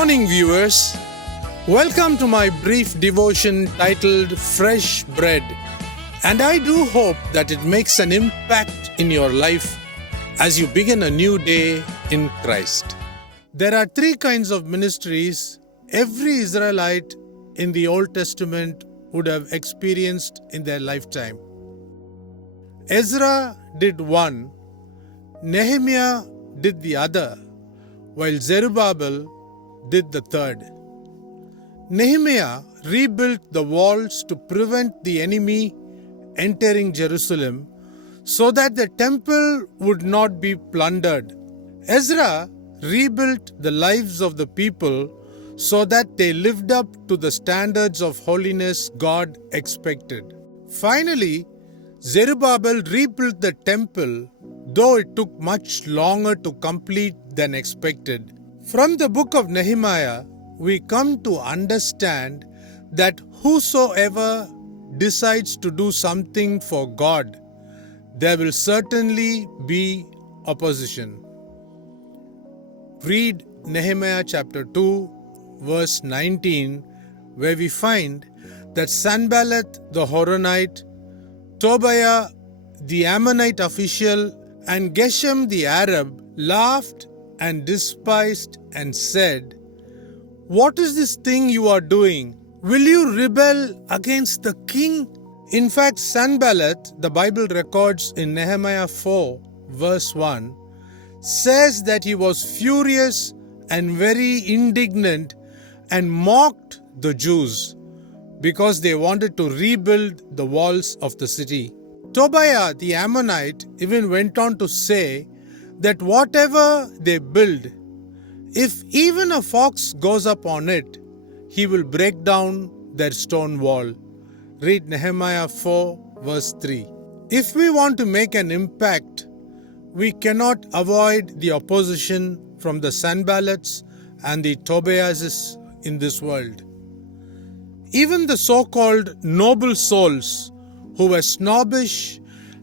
morning, viewers. Welcome to my brief devotion titled Fresh Bread. And I do hope that it makes an impact in your life as you begin a new day in Christ. There are three kinds of ministries every Israelite in the Old Testament would have experienced in their lifetime. Ezra did one, Nehemiah did the other, while Zerubbabel did the third. Nehemiah rebuilt the walls to prevent the enemy entering Jerusalem so that the temple would not be plundered. Ezra rebuilt the lives of the people so that they lived up to the standards of holiness God expected. Finally, Zerubbabel rebuilt the temple, though it took much longer to complete than expected. From the book of Nehemiah, we come to understand that whosoever decides to do something for God, there will certainly be opposition. Read Nehemiah chapter 2, verse 19, where we find that Sanballat the Horonite, Tobiah the Ammonite official, and Geshem the Arab laughed and despised and said, "What is this thing you are doing? Will you rebel against the king?" In fact, Sanballat, the Bible records in Nehemiah 4, verse 1, says that he was furious and very indignant and mocked the Jews because they wanted to rebuild the walls of the city. Tobiah the Ammonite even went on to say that whatever they build, if even a fox goes up on it, he will break down their stone wall. Read Nehemiah 4, verse 3. If we want to make an impact, we cannot avoid the opposition from the Sanballats and the Tobiahs in this world. Even the so-called noble souls who were snobbish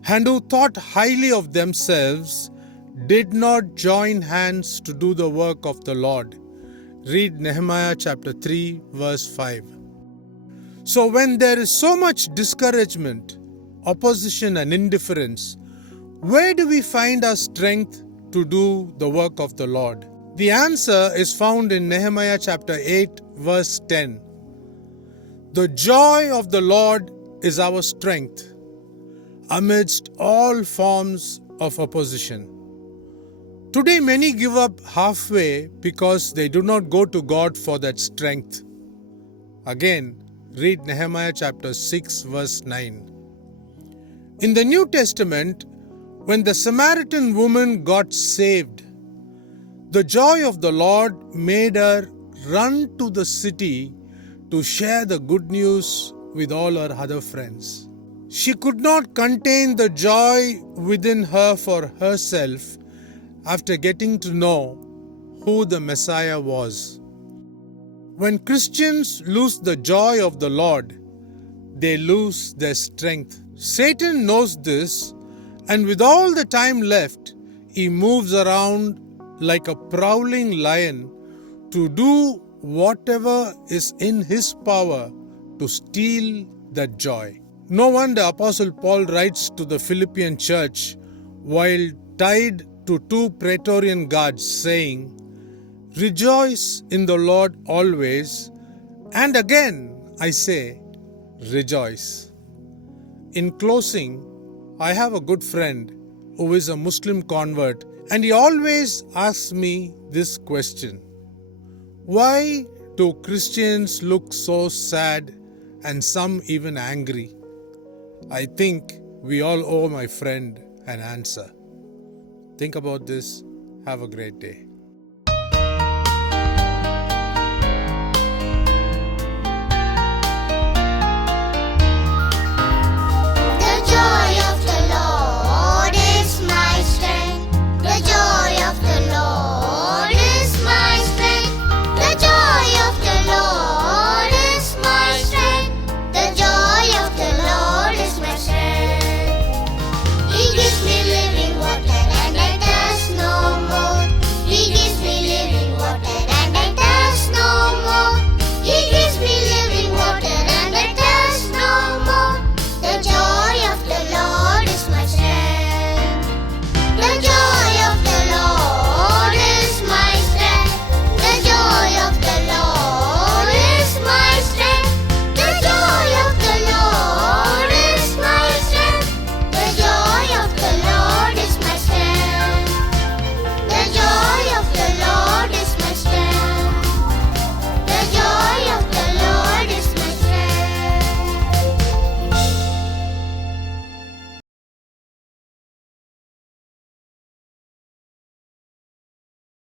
and who thought highly of themselves did not join hands to do the work of the Lord. Read Nehemiah chapter 3, verse 5. So when there is so much discouragement, opposition and indifference, where do we find our strength to do the work of the Lord? The answer is found in Nehemiah chapter 8, verse 10. The joy of the Lord is our strength amidst all forms of opposition. Today, many give up halfway because they do not go to God for that strength. Again, read Nehemiah chapter 6, verse 9. In the New Testament, when the Samaritan woman got saved, the joy of the Lord made her run to the city to share the good news with all her other friends. She could not contain the joy within her for herself after getting to know who the Messiah was. When Christians lose the joy of the Lord, they lose their strength. Satan knows this, and with all the time left, he moves around like a prowling lion to do whatever is in his power to steal that joy. No wonder Apostle Paul writes to the Philippian church while tied to two Praetorian guards, saying, "Rejoice in the Lord always, and again I say, rejoice." In closing, I have a good friend who is a Muslim convert, and he always asks me this question: why do Christians look so sad and some even angry? I think we all owe my friend an answer. Think about this. Have a great day.